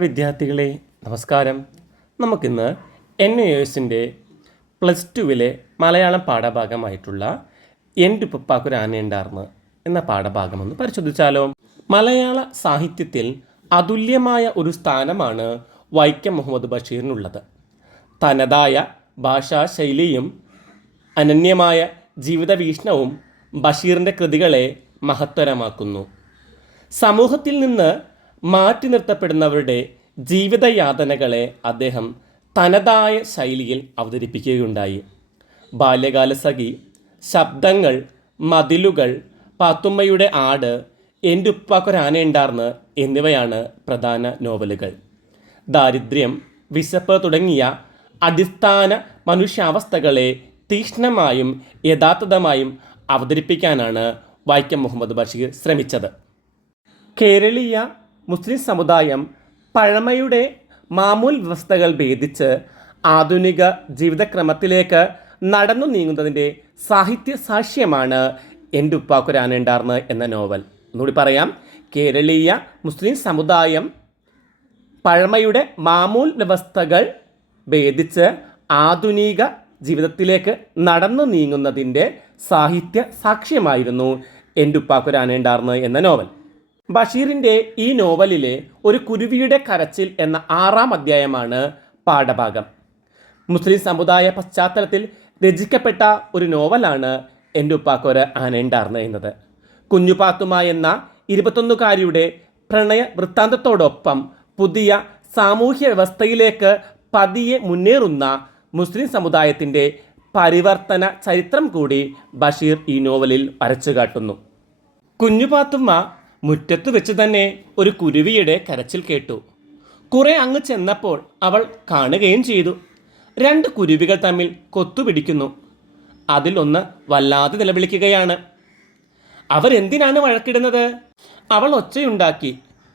വിദ്യാർത്ഥികളെ നമസ്കാരം. നമുക്കിന്ന് NASൻ്റെ +2 മലയാളം പാഠഭാഗമായിട്ടുള്ള എൻ്റെ ഉപ്പുപ്പാക്കൊരു ആനയുണ്ടാർന്ന് എന്ന പാഠഭാഗം ഒന്ന് പരിശോധിച്ചാലോ. മലയാള സാഹിത്യത്തിൽ അതുല്യമായ ഒരു സ്ഥാനമാണ് വൈക്കം മുഹമ്മദ് ബഷീറിനുള്ളത്. തനതായ ഭാഷാശൈലിയും അനന്യമായ ജീവിത വീക്ഷണവും ബഷീറിൻ്റെ കൃതികളെ മഹത്തരമാക്കുന്നു. സമൂഹത്തിൽ നിന്ന് മാറ്റി നിർത്തപ്പെടുന്നവരുടെ ജീവിതയാതനകളെ അദ്ദേഹം തനതായ ശൈലിയിൽ അവതരിപ്പിക്കുകയുണ്ടായി. ബാല്യകാലസഖി, ശബ്ദങ്ങൾ, മതിലുകൾ, പാത്തുമ്മയുടെ ആട്, എൻ്റെ ഉപ്പാക്കൊരാനയുണ്ടാർന്ന് എന്നിവയാണ് പ്രധാന നോവലുകൾ. ദാരിദ്ര്യം, വിശപ്പ് തുടങ്ങിയ അടിസ്ഥാന മനുഷ്യാവസ്ഥകളെ തീക്ഷ്ണമായും യഥാർത്ഥമായും അവതരിപ്പിക്കാനാണ് വൈക്കം മുഹമ്മദ് ബഷീർ ശ്രമിച്ചത്. കേരളീയ മുസ്ലിം സമുദായം പഴമയുടെ മാമൂൽ വ്യവസ്ഥകൾ ഭേദിച്ച് ആധുനിക ജീവിതക്രമത്തിലേക്ക് നടന്നു നീങ്ങുന്നതിൻ്റെ സാഹിത്യ സാക്ഷ്യമാണ് എൻ്റെ ഉപ്പാക്കൊരാനയുണ്ടാർന്ന് എന്ന നോവൽ. ഒന്നുകൂടി പറയാം. കേരളീയ മുസ്ലിം സമുദായം പഴമയുടെ മാമൂൽ വ്യവസ്ഥകൾ ഭേദിച്ച് ആധുനിക ജീവിതത്തിലേക്ക് നടന്നു നീങ്ങുന്നതിൻ്റെ സാഹിത്യ സാക്ഷ്യമായിരുന്നു എൻ്റെ ഉപ്പാക്കൊരാനയുണ്ടാർന്ന് എന്ന നോവൽ. ബഷീറിൻ്റെ ഈ നോവലിലെ ഒരു കുരുവിയുടെ കരച്ചിൽ എന്ന 6-ാം അധ്യായമാണ് പാഠഭാഗം. മുസ്ലിം സമുദായ പശ്ചാത്തലത്തിൽ രചിക്കപ്പെട്ട ഒരു നോവലാണ് എൻ്റെ ഉപ്പാക്കൊരു ആനയുണ്ടാർന്ന് എന്നത്. കുഞ്ഞുപാത്തുമ്മ എന്ന 21-കാരിയുടെ പ്രണയ വൃത്താന്തത്തോടൊപ്പം പുതിയ സാമൂഹ്യ വ്യവസ്ഥയിലേക്ക് പതിയെ മുന്നേറുന്ന മുസ്ലിം സമുദായത്തിൻ്റെ പരിവർത്തന ചരിത്രം കൂടി ബഷീർ ഈ നോവലിൽ വരച്ചു കാട്ടുന്നു. കുഞ്ഞുപാത്തുമ്മ മുറ്റത്ത് വെച്ച് തന്നെ ഒരു കുരുവിയുടെ കരച്ചിൽ കേട്ടു. കുറെ അങ്ങ് ചെന്നപ്പോൾ അവൾ കാണുകയും ചെയ്തു. 2 കുരുവികൾ തമ്മിൽ കൊത്തുപിടിക്കുന്നു. അതിലൊന്ന് വല്ലാതെ നിലവിളിക്കുകയാണ്. അവരെന്തിനാണ് വഴക്കിടുന്നത്? അവൾ ഒച്ചയുണ്ടാക്കി.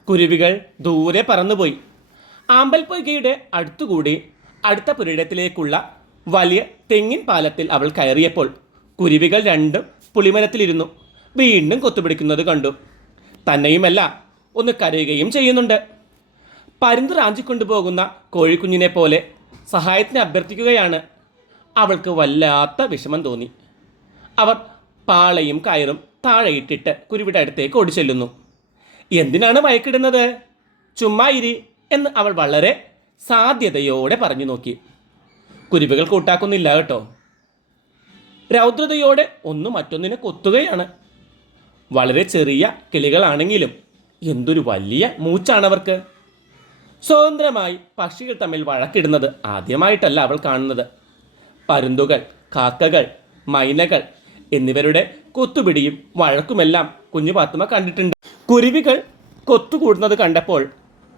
കുരുവികൾ ദൂരെ പറന്നുപോയി. ആമ്പൽ പൊയ്കയുടെ അടുത്തുകൂടി അടുത്ത പുരയിടത്തിലേക്കുള്ള വലിയ തെങ്ങിൻ പാലത്തിൽ അവൾ കയറിയപ്പോൾ കുരുവികൾ 2 പുളിമരത്തിലിരുന്നു വീണ്ടും കൊത്തുപിടിക്കുന്നത് കണ്ടു. തന്നെയുമല്ല, ഒന്ന് കരയുകയും ചെയ്യുന്നുണ്ട്. പരുന്ത് റാഞ്ചിക്കൊണ്ടുപോകുന്ന കോഴിക്കുഞ്ഞിനെ പോലെ സഹായത്തിന് അഭ്യർത്ഥിക്കുകയാണ്. അവൾക്ക് വല്ലാത്ത വിഷമം തോന്നി. അവർ പാളയും കയറും താഴെയിട്ടിട്ട് കുരുവിയുടെ അടുത്തേക്ക് ഓടിച്ചെല്ലുന്നു. എന്തിനാണ് വഴക്കിടുന്നത്? ചുമ്മാ ഇരി എന്ന് അവൾ വളരെ സാധ്യതയോടെ പറഞ്ഞു നോക്കി. കുരുവികൾ കൂട്ടാക്കുന്നില്ല കേട്ടോ. രൗദ്രതയോടെ ഒന്ന് മറ്റൊന്നിനെ കൊത്തുകയാണ്. വളരെ ചെറിയ കിളികളാണെങ്കിലും എന്തൊരു വലിയ മൂച്ചാണവർക്ക്. സ്വതന്ത്രമായി പക്ഷികൾ തമ്മിൽ വഴക്കിടുന്നത് ആദ്യമായിട്ടല്ല അവൾ കാണുന്നത്. പരുന്തുകൾ, കാക്കകൾ, മൈനകൾ എന്നിവരുടെ കൊത്തുപിടിയും വഴക്കുമെല്ലാം കുഞ്ഞുപാത്തുമ്മ കണ്ടിട്ടുണ്ട്. കുരുവികൾ കൊത്തുകൂടുന്നത് കണ്ടപ്പോൾ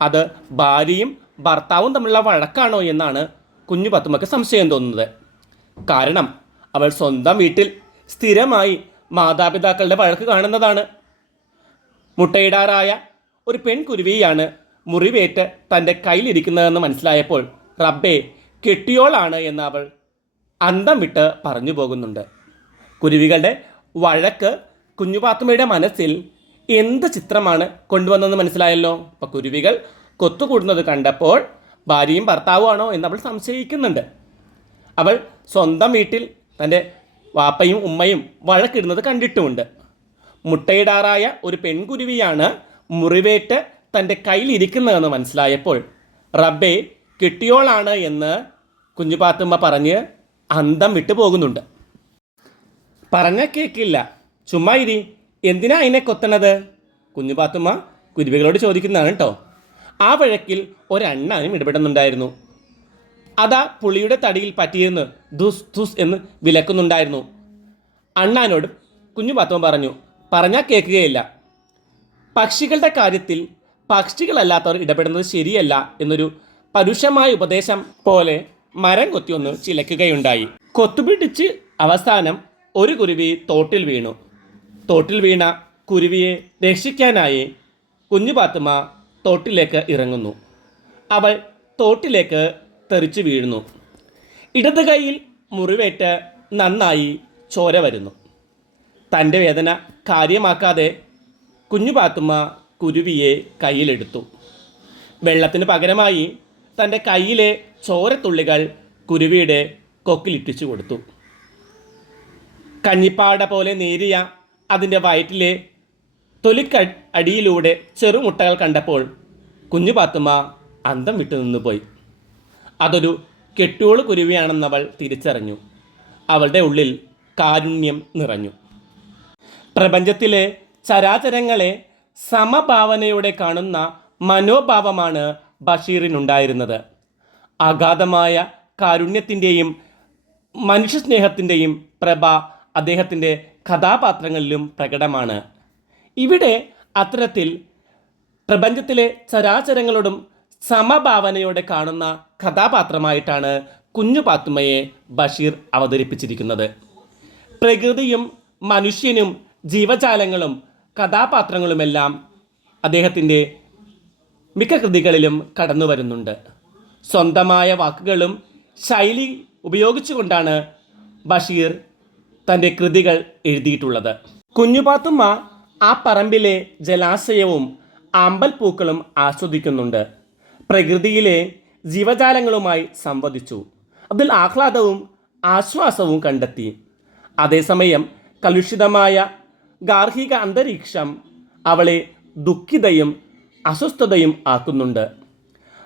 അത് ഭാര്യയും ഭർത്താവും തമ്മിലുള്ള വഴക്കാണോ എന്നാണ് കുഞ്ഞുപാത്തുമ്മക്ക് സംശയം തോന്നുന്നത്. കാരണം അവൾ സ്വന്തം വീട്ടിൽ സ്ഥിരമായി മാതാപിതാക്കളുടെ വഴക്ക് കാണുന്നതാണ്. മുട്ടയിടാറായ ഒരു പെൺകുരുവിയാണ് മുറിവേറ്റ് തൻ്റെ കയ്യിലിരിക്കുന്നതെന്ന് മനസ്സിലായപ്പോൾ റബ്ബേ, കെട്ടിയോളാണ് എന്ന് അവൾ അന്തം വിട്ട് പറഞ്ഞു പോകുന്നുണ്ട്. കുരുവികളുടെ വഴക്ക് കുഞ്ഞുപാത്തുമ്മയുടെ മനസ്സിൽ എന്ത് ചിത്രമാണ് കൊണ്ടുവന്നതെന്ന് മനസ്സിലായല്ലോ. അപ്പോൾ കുരുവികൾ കൊത്തുകൂടുന്നത് കണ്ടപ്പോൾ ഭാര്യയും ഭർത്താവുമാണോ എന്ന് അവൾ സംശയിക്കുന്നുണ്ട്. അവൾ സ്വന്തം വീട്ടിൽ തൻ്റെ വാപ്പയും ഉമ്മയും വഴക്കിടുന്നത് കണ്ടിട്ടുമുണ്ട്. മുട്ടയിടാറായ ഒരു പെൺകുരുവിയാണ് മുറിവേറ്റ് തൻ്റെ കയ്യിലിരിക്കുന്നതെന്ന് മനസ്സിലായപ്പോൾ റബ്ബേ, കെട്ടിയോളാണ് എന്ന് കുഞ്ഞുപാത്തുമ്മ പറഞ്ഞ് അന്തം വിട്ടു പോകുന്നുണ്ട്. പറഞ്ഞ കേൾക്കില്ല, ചുമ്മാ ഇരി, എന്തിനാ അതിനെ കൊത്തണത്? കുഞ്ഞുപാത്തുമ്മ കുരുവികളോട് ചോദിക്കുന്നതാണ് കേട്ടോ. ആ വഴക്കിൽ ഒരണ്ണാനും ഇടപെടുന്നുണ്ടായിരുന്നു. അതാ പുളിയുടെ തടിയിൽ പറ്റിയിരുന്ന് ധുസ് ധുസ് എന്ന് വിലക്കുന്നുണ്ടായിരുന്നു. അണ്ണാനോടും കുഞ്ഞുപാത്തുമ്മ പറഞ്ഞു, പറഞ്ഞാൽ കേൾക്കുകയില്ല. പക്ഷികളുടെ കാര്യത്തിൽ പക്ഷികളല്ലാത്തവർ ഇടപെടുന്നത് ശരിയല്ല എന്നൊരു പരുഷമായ ഉപദേശം പോലെ മരം കൊത്തിയൊന്ന് ചിലയ്ക്കുകയുണ്ടായി. കൊത്തുപിടിച്ച് അവസാനം ഒരു കുരുവി തോട്ടിൽ വീണു. തോട്ടിൽ വീണ കുരുവിയെ രക്ഷിക്കാനായി കുഞ്ഞുപാത്തുമ്മ തോട്ടിലേക്ക് ഇറങ്ങുന്നു. അവൾ തോട്ടിലേക്ക് തെറിച്ചു വീഴുന്നു. ഇടത് കൈയിൽ മുറിവേറ്റ് നന്നായി ചോര വരുന്നു. തൻ്റെ വേദന കാര്യമാക്കാതെ കുഞ്ഞുപാത്തുമ്മ കുരുവിയെ കയ്യിലെടുത്തു. വെള്ളത്തിന് പകരമായി തൻ്റെ കയ്യിലെ ചോരത്തുള്ളികൾ കുരുവിയുടെ കൊക്കിലിറ്റിച്ചു കൊടുത്തു. കഞ്ഞിപ്പാട പോലെ നേരിയ അതിൻ്റെ വയറ്റിലെ അടിയിലൂടെ ചെറുമുട്ടകൾ കണ്ടപ്പോൾ കുഞ്ഞു പാത്തുമ്മ അന്തം വിട്ടു നിന്നുപോയി. അതൊരു കെട്ടോള് കുരുവിയാണെന്നവൾ തിരിച്ചറിഞ്ഞു. അവളുടെ ഉള്ളിൽ കാരുണ്യം നിറഞ്ഞു. പ്രപഞ്ചത്തിലെ ചരാചരങ്ങളെ സമഭാവനയോടെ കാണുന്ന മനോഭാവമാണ് ബഷീറിനുണ്ടായിരുന്നത്. അഗാധമായ കാരുണ്യത്തിൻ്റെയും മനുഷ്യസ്നേഹത്തിൻ്റെയും പ്രഭ അദ്ദേഹത്തിൻ്റെ കഥാപാത്രങ്ങളിലും പ്രകടമാണ്. ഇവിടെ അത്തരത്തിൽ പ്രപഞ്ചത്തിലെ ചരാചരങ്ങളോടും സമഭാവനയോടെ കാണുന്ന കഥാപാത്രമായിട്ടാണ് കുഞ്ഞു പാത്തുമ്മയെ ബഷീർ അവതരിപ്പിച്ചിരിക്കുന്നത്. പ്രകൃതിയും മനുഷ്യനും ജീവജാലങ്ങളും കഥാപാത്രങ്ങളുമെല്ലാം അദ്ദേഹത്തിൻ്റെ മിക്ക കൃതികളിലും കടന്നു വരുന്നുണ്ട്. സ്വന്തമായ വാക്കുകളും ശൈലി ഉപയോഗിച്ചുകൊണ്ടാണ് ബഷീർ തൻ്റെ കൃതികൾ എഴുതിയിട്ടുള്ളത്. കുഞ്ഞുപാത്തുമ്മ ആ പറമ്പിലെ ജലാശയവും ആമ്പൽപ്പൂക്കളും ആസ്വദിക്കുന്നുണ്ട്. പ്രകൃതിയിലെ ജീവജാലങ്ങളുമായി സംവദിച്ചു. അതിൽ ആഹ്ലാദവും ആശ്വാസവും കണ്ടെത്തി. അതേസമയം കലുഷിതമായ ഗാർഹിക അന്തരീക്ഷം അവളെ ദുഃഖിതയും അസ്വസ്ഥതയും ആക്കുന്നുണ്ട്.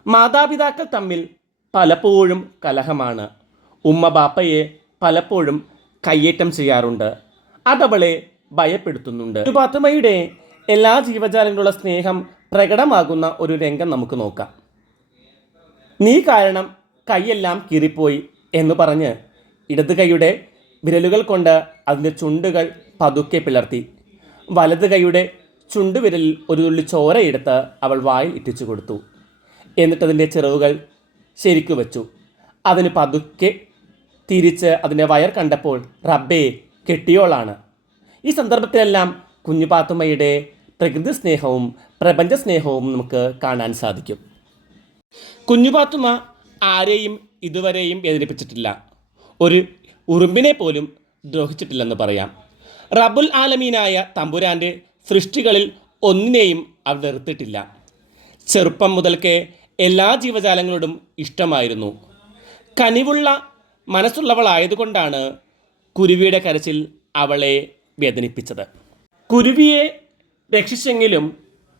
മാതാപിതാക്കൾ തമ്മിൽ പലപ്പോഴും കലഹമാണ്. ഉമ്മ ബാപ്പയെ പലപ്പോഴും കയ്യേറ്റം ചെയ്യാറുണ്ട്. അതവളെ ഭയപ്പെടുത്തുന്നുണ്ട്. പാത്തുമ്മയുടെ എല്ലാ ജീവജാലങ്ങളുള്ള സ്നേഹം പ്രകടമാകുന്ന ഒരു രംഗം നമുക്ക് നോക്കാം. നീ കാരണം കൈയെല്ലാം കീറിപ്പോയി എന്ന് പറഞ്ഞ് ഇടത് കൈയുടെ വിരലുകൾ കൊണ്ട് അതിൻ്റെ ചുണ്ടുകൾ പതുക്കെ പിളർത്തി. വലത് കൈയുടെ ചുണ്ടുവിരലിൽ ഒരു തുള്ളി ചോരയെടുത്ത് അവൾ വായിൽ ഇറ്റിച്ചു കൊടുത്തു. എന്നിട്ടതിൻ്റെ ചിറവുകൾ ശരിക്കു വെച്ചു. അതിന് പതുക്കെ തിരിച്ച് അതിൻ്റെ വയർ കണ്ടപ്പോൾ റബ്ബേ കെട്ടിയോളാണ്. ഈ സന്ദർഭത്തിലെല്ലാം കുഞ്ഞുപാത്തുമ്മയുടെ പ്രകൃതി സ്നേഹവും പ്രപഞ്ച സ്നേഹവും നമുക്ക് കാണാൻ സാധിക്കും. കുഞ്ഞുപാത്തുമ്മ ആരെയും ഇതുവരെയും വേദനിപ്പിച്ചിട്ടില്ല. ഒരു ഉറുമ്പിനെ പോലും ദ്രോഹിച്ചിട്ടില്ലെന്ന് പറയാം. റബ്ബുൽ ആലമീനായ തമ്പുരാൻ്റെ സൃഷ്ടികളിൽ ഒന്നിനെയും അവർ വെറുത്തിട്ടില്ല. ചെറുപ്പം മുതൽക്കേ എല്ലാ ജീവജാലങ്ങളോടും ഇഷ്ടമായിരുന്നു. കനിവുള്ള മനസ്സുള്ളവളായതുകൊണ്ടാണ് കുരുവിയുടെ കരച്ചിൽ അവളെ വേദനിപ്പിച്ചത്. കുരുവിയെ രക്ഷിച്ചെങ്കിലും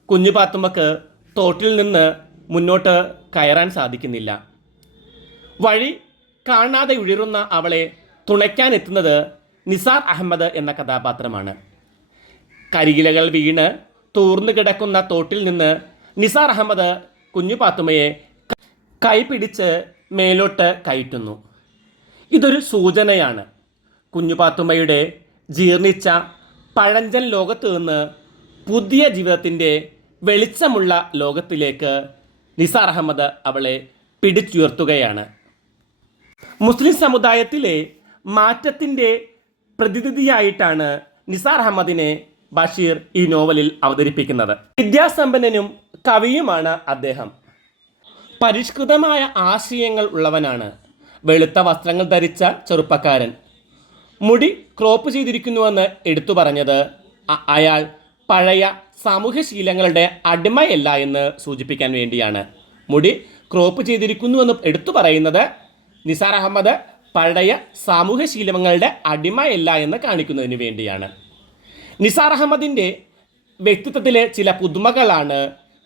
കുഞ്ഞുപാത്തുമ്മക്ക് തോട്ടിൽ നിന്ന് മുന്നോട്ട് കയറാൻ സാധിക്കുന്നില്ല. വഴി കാണാതെ ഉയരുന്ന അവളെ തുണയ്ക്കാനെത്തുന്നത് നിസാർ അഹമ്മദ് എന്ന കഥാപാത്രമാണ്. കരിയിലകൾ വീണ് തൂർന്നു കിടക്കുന്ന തോട്ടിൽ നിന്ന് നിസാർ അഹമ്മദ് കുഞ്ഞുപാത്തുമ്മയെ കൈപിടിച്ച് മേലോട്ട് കയറ്റുന്നു. ഇതൊരു സൂചനയാണ്. കുഞ്ഞുപാത്തുമ്മയുടെ ജീർണിച്ച പഴഞ്ചൻ ലോകത്ത് നിന്ന് പുതിയ ജീവിതത്തിൻ്റെ വെളിച്ചമുള്ള ലോകത്തിലേക്ക് നിസാർ അഹമ്മദ് അവളെ പിടിച്ചുയർത്തുകയാണ്. മുസ്ലിം സമുദായത്തിലെ മാറ്റത്തിൻ്റെ പ്രതിനിധിയായിട്ടാണ് നിസാർ അഹമ്മദിനെ ബഷീർ ഈ നോവലിൽ അവതരിപ്പിക്കുന്നത്. വിദ്യാസമ്പന്നനും കവിയുമാണ് അദ്ദേഹം. പരിഷ്കൃതമായ ആശയങ്ങൾ ഉള്ളവനാണ്. വെളുത്ത വസ്ത്രങ്ങൾ ധരിച്ച ചെറുപ്പക്കാരൻ. മുടി ക്രോപ്പ് ചെയ്തിരിക്കുന്നുവെന്ന് എടുത്തു പറഞ്ഞത് അയാൾ പഴയ സാമൂഹ്യശീലങ്ങളുടെ അടിമയല്ല എന്ന് സൂചിപ്പിക്കാൻ വേണ്ടിയാണ്. മുടി ക്രോപ്പ് ചെയ്തിരിക്കുന്നുവെന്ന് എടുത്തു പറയുന്നത് നിസാർ അഹമ്മദ് പഴയ സാമൂഹ്യശീലങ്ങളുടെ അടിമയല്ല എന്ന് കാണിക്കുന്നതിന് വേണ്ടിയാണ്. നിസാർ അഹമ്മദിൻ്റെ വ്യക്തിത്വത്തിലെ ചില പുതുമകളാണ്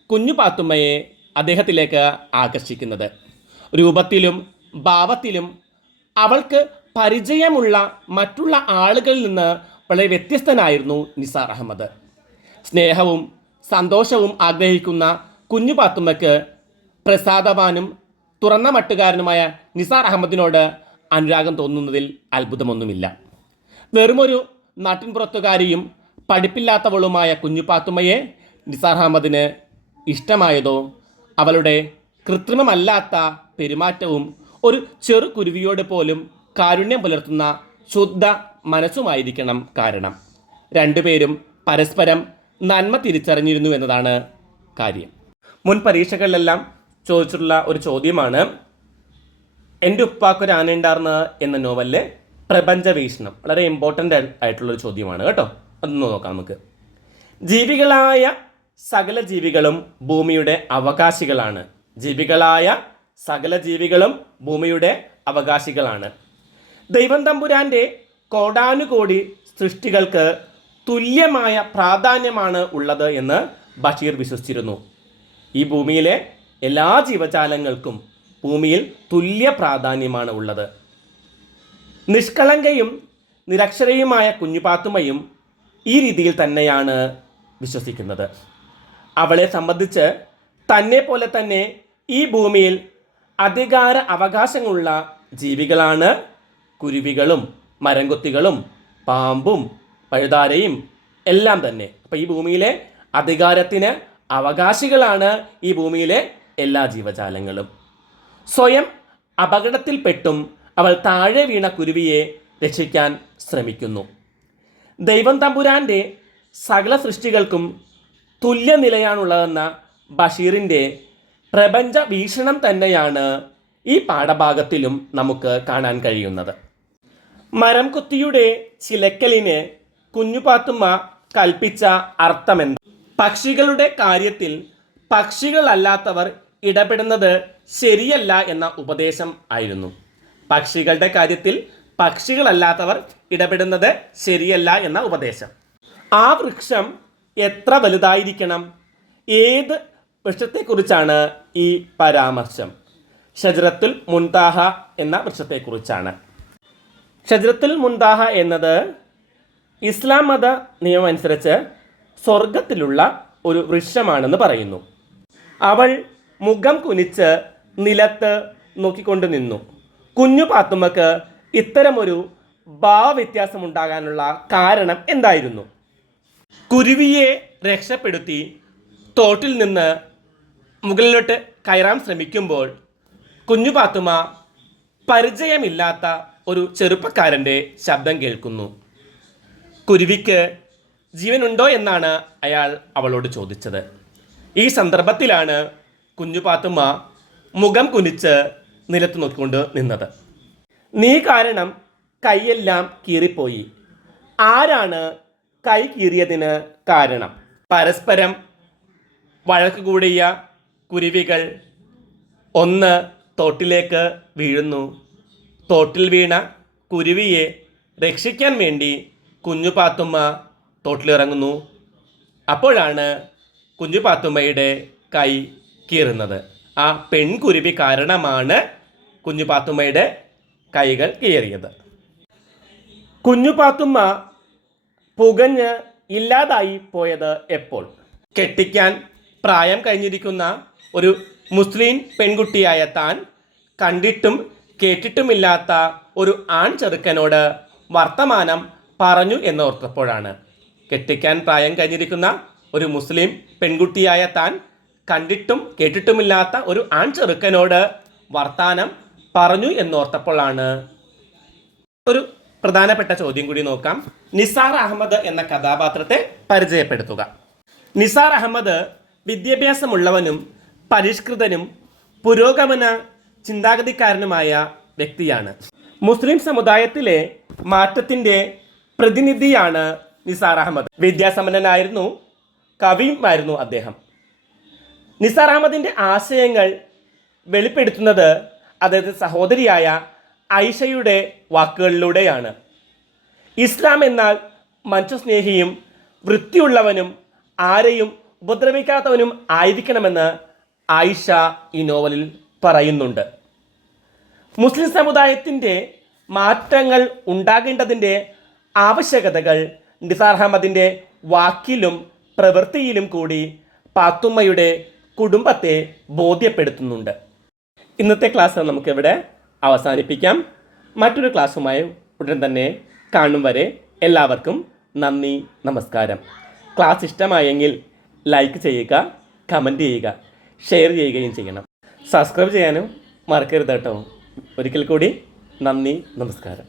കുഞ്ഞുപാത്തുമ്മയെ അദ്ദേഹത്തിലേക്ക് ആകർഷിക്കുന്നത്. രൂപത്തിലും ഭാവത്തിലും അവൾക്ക് പരിചയമുള്ള മറ്റുള്ള ആളുകളിൽ നിന്ന് വളരെ വ്യത്യസ്തനായിരുന്നു നിസാർ അഹമ്മദ്. സ്നേഹവും സന്തോഷവും ആഗ്രഹിക്കുന്ന കുഞ്ഞുപാത്തുമ്മയ്ക്ക് പ്രസാദവാനും തുറന്ന മട്ടുകാരനുമായ നിസാർ അഹമ്മദിനോട് അനുരാഗം തോന്നുന്നതിൽ അത്ഭുതമൊന്നുമില്ല. വെറുമൊരു നാട്ടിൻപുറത്തുകാരിയും പഠിപ്പില്ലാത്തവളുമായ കുഞ്ഞുപാത്തുമ്മയെ നിസാർ അഹമ്മദിന് ഇഷ്ടമായതോ അവളുടെ കൃത്രിമമല്ലാത്ത പെരുമാറ്റവും ഒരു ചെറു കുരുവിയോട് പോലും കാരുണ്യം പുലർത്തുന്ന ശുദ്ധ മനസ്സുമായിരിക്കണം കാരണം. രണ്ടുപേരും പരസ്പരം നന്മ തിരിച്ചറിഞ്ഞിരുന്നു എന്നതാണ് കാര്യം. മുൻ പരീക്ഷകളിലെല്ലാം ചോദിച്ചിട്ടുള്ള ഒരു ചോദ്യമാണ് എൻ്റെ ഉപ്പാക്കൊരു ആനയുണ്ടാർന്ന് എന്ന നോവലിലെ പ്രപഞ്ച വീക്ഷണം. വളരെ ഇമ്പോർട്ടൻ്റ് ആയിട്ടുള്ളൊരു ചോദ്യമാണ് കേട്ടോ. അതൊന്ന് നോക്കാം നമുക്ക്. ജീവികളായ സകല ജീവികളും ഭൂമിയുടെ അവകാശികളാണ്. ജീവികളായ സകല ജീവികളും ഭൂമിയുടെ അവകാശികളാണ്. ദൈവം തമ്പുരാൻ്റെ കോടാനുകോടി സൃഷ്ടികൾക്ക് തുല്യമായ പ്രാധാന്യമാണ് ഉള്ളത് എന്ന് ബഷീർ വിശ്വസിച്ചിരുന്നു. ഈ ഭൂമിയിലെ എല്ലാ ജീവജാലങ്ങൾക്കും ഭൂമിയിൽ തുല്യ പ്രാധാന്യമാണ് ഉള്ളത്. നിഷ്കളങ്കയും നിരക്ഷരയുമായ കുഞ്ഞുപാത്തുമ്മയും ഈ രീതിയിൽ തന്നെയാണ് വിശ്വസിക്കുന്നത്. അവളെ സംബന്ധിച്ച് തന്നെ പോലെ തന്നെ ഈ ഭൂമിയിൽ അധികാര അവകാശങ്ങളുള്ള ജീവികളാണ് കുരുവികളും മരംകൊത്തികളും പാമ്പും പഴുതാരയും എല്ലാം തന്നെ. അപ്പോൾ ഈ ഭൂമിയിലെ അധികാരത്തിന് അവകാശികളാണ് ഈ ഭൂമിയിലെ എല്ലാ ജീവജാലങ്ങളും. സ്വയം അപകടത്തിൽപ്പെട്ടും അവൾ താഴെ വീണ കുരുവിയെ രക്ഷിക്കാൻ ശ്രമിക്കുന്നു. ദൈവം തമ്പുരാൻ്റെ സകല സൃഷ്ടികൾക്കും തുല്യനിലയാണുള്ളതെന്ന ബഷീറിൻ്റെ പ്രപഞ്ച വീക്ഷണം തന്നെയാണ് ഈ പാഠഭാഗത്തിലും നമുക്ക് കാണാൻ കഴിയുന്നത്. മരം കൊത്തിയുടെ ചിലക്കലിന് കുഞ്ഞുപാത്തുമ്മ കൽപ്പിച്ച അർത്ഥമെന്ത്? പക്ഷികളുടെ കാര്യത്തിൽ പക്ഷികളല്ലാത്തവർ ഇടപെടുന്നത് ശരിയല്ല എന്ന ഉപദേശം ആയിരുന്നു. പക്ഷികളുടെ കാര്യത്തിൽ പക്ഷികളല്ലാത്തവർ ഇടപെടുന്നത് ശരിയല്ല എന്ന ഉപദേശം. ആ വൃക്ഷം എത്ര വലുതായിരിക്കണം? ഏത് വൃക്ഷത്തെക്കുറിച്ചാണ് ഈ പരാമർശം? ഷജറത്തുൽ മുൻതാഹ എന്ന വൃക്ഷത്തെക്കുറിച്ചാണ്. ഷജറത്തുൽ മുൻതാഹ എന്നത് ഇസ്ലാം മത നിയമം അനുസരിച്ച് സ്വർഗത്തിലുള്ള ഒരു വൃക്ഷമാണെന്ന് പറയുന്നു. അവൾ മുഖം കുനിച്ച് നിലത്ത് നോക്കിക്കൊണ്ട് നിന്നു. കുഞ്ഞു പാത്തുമ്മക്ക് ഇത്തരമൊരു ഭാവവ്യത്യാസമുണ്ടാകാനുള്ള കാരണം എന്തായിരുന്നു? കുരുവിയെ രക്ഷപ്പെടുത്തി തോട്ടിൽ നിന്ന് മുകളിലോട്ട് കയറാൻ ശ്രമിക്കുമ്പോൾ കുഞ്ഞു പാത്തുമ്മ പരിചയമില്ലാത്ത ഒരു ചെറുപ്പക്കാരൻ്റെ ശബ്ദം കേൾക്കുന്നു. കുരുവിക്ക് ജീവനുണ്ടോ എന്നാണ് അയാൾ അവളോട് ചോദിച്ചത്. ഈ സന്ദർഭത്തിലാണ് കുഞ്ഞു പാത്തുമ്മ മുഖം കുനിച്ച് നിലത്ത് നോക്കിക്കൊണ്ട് നിന്നത്. നീ കാരണം കൈയെല്ലാം കീറിപ്പോയി. ആരാണ് കൈ കീറിയതിന് കാരണം? പരസ്പരം വഴക്ക് കൂടിയ കുരുവികൾ ഒന്ന് തോട്ടിലേക്ക് വീഴുന്നു. തോട്ടിൽ വീണ കുരുവിയെ രക്ഷിക്കാൻ വേണ്ടി കുഞ്ഞു പാത്തുമ്മ തോട്ടിലിറങ്ങുന്നു. അപ്പോഴാണ് കുഞ്ഞു പാത്തുമ്മയുടെ കൈ കീറുന്നത്. ആ പെൺകുരുവി കാരണമാണ് കുഞ്ഞു പാത്തുമ്മയുടെ കൈകൾ കീറിയത്. കുഞ്ഞു പാത്തുമ്മ പുകഞ്ഞ് ഇല്ലാതായി പോയത് എപ്പോൾ? കെട്ടിക്കാൻ പ്രായം കഴിഞ്ഞിരിക്കുന്ന ഒരു മുസ്ലിം പെൺകുട്ടിയായ താൻ കണ്ടിട്ടും കേട്ടിട്ടുമില്ലാത്ത ഒരു ആൺ ചെറുക്കനോട് വർത്തമാനം പറഞ്ഞു എന്നോർത്തപ്പോഴാണ്. കെട്ടിക്കാൻ പ്രായം കഴിഞ്ഞിരിക്കുന്ന ഒരു മുസ്ലിം പെൺകുട്ടിയായ താൻ കണ്ടിട്ടും കേട്ടിട്ടുമില്ലാത്ത ഒരു ആൺ ചെറുക്കനോട് വർത്താനം പറഞ്ഞു എന്നോർത്തപ്പോഴാണ്. ഒരു പ്രധാനപ്പെട്ട ചോദ്യം കൂടി നോക്കാം. നിസാർ അഹമ്മദ് എന്ന കഥാപാത്രത്തെ പരിചയപ്പെടുത്തുക. നിസാർ അഹമ്മദ് വിദ്യാഭ്യാസമുള്ളവനും പരിഷ്കൃതനും പുരോഗമന ചിന്താഗതിക്കാരനുമായ വ്യക്തിയാണ്. മുസ്ലിം സമുദായത്തിലെ മാറ്റത്തിൻ്റെ പ്രതിനിധിയാണ് നിസാർ അഹമ്മദ്. വിദ്യാസമ്പന്നനായിരുന്നു, കവിയുമായിരുന്നു അദ്ദേഹം. നിസാർ അഹമ്മദിൻ്റെ ആശയങ്ങൾ വെളിപ്പെടുത്തുന്നത് അദ്ദേഹത്തിൻ്റെ സഹോദരിയായ ഐഷയുടെ വാക്കുകളിലൂടെയാണ്. ഇസ്ലാം എന്നാൽ മനുഷ്യസ്നേഹിയും വൃത്തിയുള്ളവനും ആരെയും ഉപദ്രവിക്കാത്തവനും ആയിരിക്കണമെന്ന് ആയിഷ ഈ നോവലിൽ പറയുന്നുണ്ട്. മുസ്ലിം സമുദായത്തിൻ്റെ മാറ്റങ്ങൾ ഉണ്ടാകേണ്ടതിൻ്റെ ആവശ്യകതകൾ നിസാർ അഹമ്മദിൻ്റെ വാക്കിലും പ്രവൃത്തിയിലും കൂടി പാത്തുമ്മയുടെ കുടുംബത്തെ ബോധ്യപ്പെടുത്തുന്നുണ്ട്. ഇന്നത്തെ ക്ലാസ് നമുക്കിവിടെ അവസാനിപ്പിക്കാം. മറ്റൊരു ക്ലാസ്സുമായി ഉടൻ തന്നെ കാണും വരെ എല്ലാവർക്കും നന്ദി, നമസ്കാരം. ക്ലാസ് ഇഷ്ടമായെങ്കിൽ ലൈക്ക് ചെയ്യുക, കമൻറ്റ് ചെയ്യുക, ഷെയർ ചെയ്യുകയും ചെയ്യണം. സബ്സ്ക്രൈബ് ചെയ്യാനും മറക്കരുത് കേട്ടോ. ഒരിക്കൽ കൂടി നന്ദി, നമസ്കാരം.